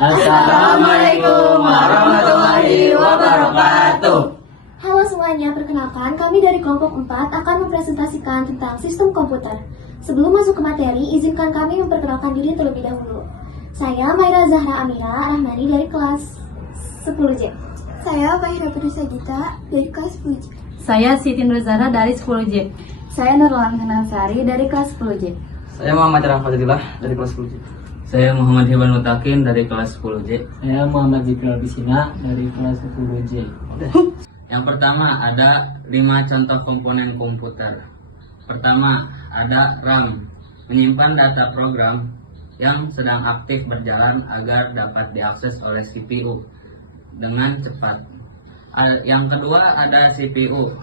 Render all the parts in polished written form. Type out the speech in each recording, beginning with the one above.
Assalamualaikum warahmatullahi wabarakatuh. Halo semuanya, perkenalkan kami dari kelompok 4 akan mempresentasikan tentang sistem komputer. Sebelum masuk ke materi, izinkan kami memperkenalkan diri terlebih dahulu. Saya Maira Zahra Amira Rahmani dari kelas 10J. Saya Fahira Putri Sagita dari kelas 10J. Saya Siti Nurzara dari 10J. Saya Nurlan Hanasari dari kelas 10J. Saya Muhammad Rahmatullah dari kelas 10J. Saya Muhammad Hiban Mutakin dari kelas 10J. Saya Muhammad Zikral Bisina dari kelas 10J. Yang pertama ada 5 contoh komponen komputer. Pertama ada RAM, menyimpan data program yang sedang aktif berjalan agar dapat diakses oleh CPU dengan cepat. Yang kedua ada CPU,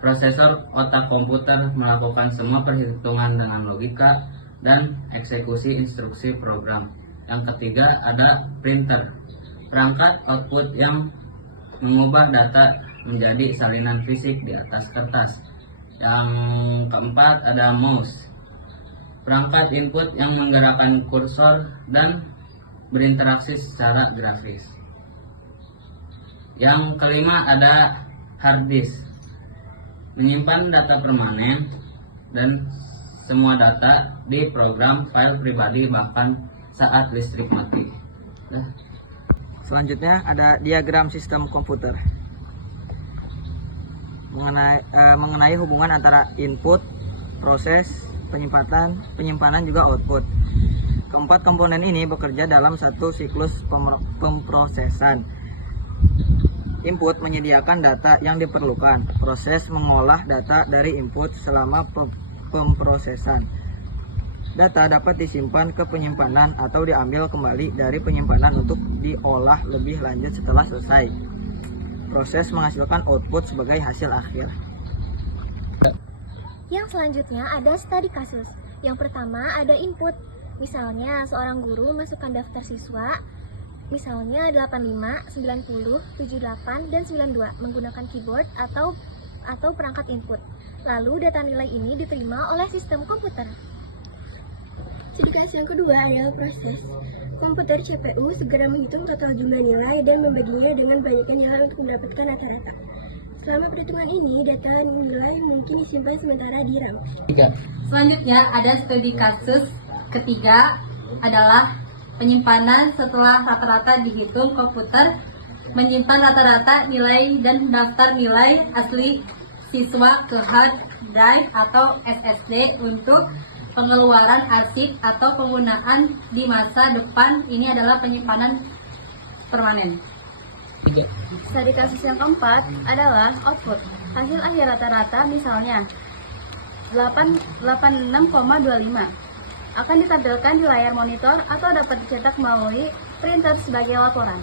prosesor otak komputer melakukan semua perhitungan dengan logika dan eksekusi instruksi program. Yang ketiga ada printer, perangkat output yang mengubah data menjadi salinan fisik di atas kertas. Yang keempat ada mouse, perangkat input yang menggerakkan kursor dan berinteraksi secara grafis. Yang kelima ada hard disk, menyimpan data permanen dan semua data di program file pribadi bahkan saat listrik mati. Selanjutnya ada diagram sistem komputer. Mengenai hubungan antara input, proses, penyimpanan juga output. Keempat komponen ini bekerja dalam satu siklus pemrosesan. Input menyediakan data yang diperlukan. Proses mengolah data dari input selama pemrosesan. Data dapat disimpan ke penyimpanan atau diambil kembali dari penyimpanan untuk diolah lebih lanjut setelah selesai. Proses menghasilkan output sebagai hasil akhir. Yang selanjutnya ada studi kasus. Yang pertama ada input. Misalnya seorang guru masukkan daftar siswa, misalnya 85, 90, 78, dan 92 menggunakan keyboard atau perangkat input. Lalu data nilai ini diterima oleh sistem komputer. Studi kasus yang kedua adalah proses. Komputer CPU segera menghitung total jumlah nilai dan membaginya dengan banyaknya nilai untuk mendapatkan rata-rata. Selama perhitungan ini, data nilai mungkin disimpan sementara di RAM. Selanjutnya ada studi kasus ketiga adalah penyimpanan. Setelah rata-rata dihitung, komputer menyimpan rata-rata nilai dan daftar nilai asli siswa ke hard drive atau SSD untuk pengeluaran arsip atau penggunaan di masa depan. Ini adalah penyimpanan permanen. Studi kasus yang keempat adalah output. Hasil akhir rata-rata misalnya 86,25 akan ditampilkan di layar monitor atau dapat dicetak melalui printer sebagai laporan.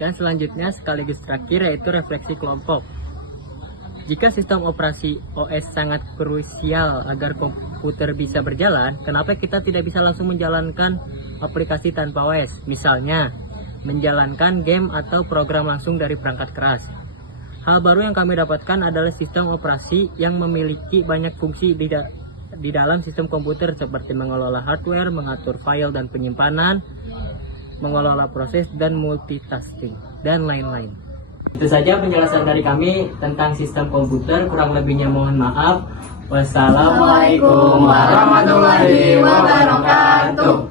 Dan selanjutnya sekaligus terakhir yaitu refleksi kelompok. Jika sistem operasi OS sangat krusial agar komputer bisa berjalan, kenapa kita tidak bisa langsung menjalankan aplikasi tanpa OS? Misalnya, menjalankan game atau program langsung dari perangkat keras. Hal baru yang kami dapatkan adalah sistem operasi yang memiliki banyak fungsi di dalam sistem komputer seperti mengelola hardware, mengatur file dan penyimpanan, mengelola proses dan multitasking, dan lain-lain. Itu saja penjelasan dari kami tentang sistem komputer. Kurang lebihnya mohon maaf. Wassalamualaikum warahmatullahi wabarakatuh.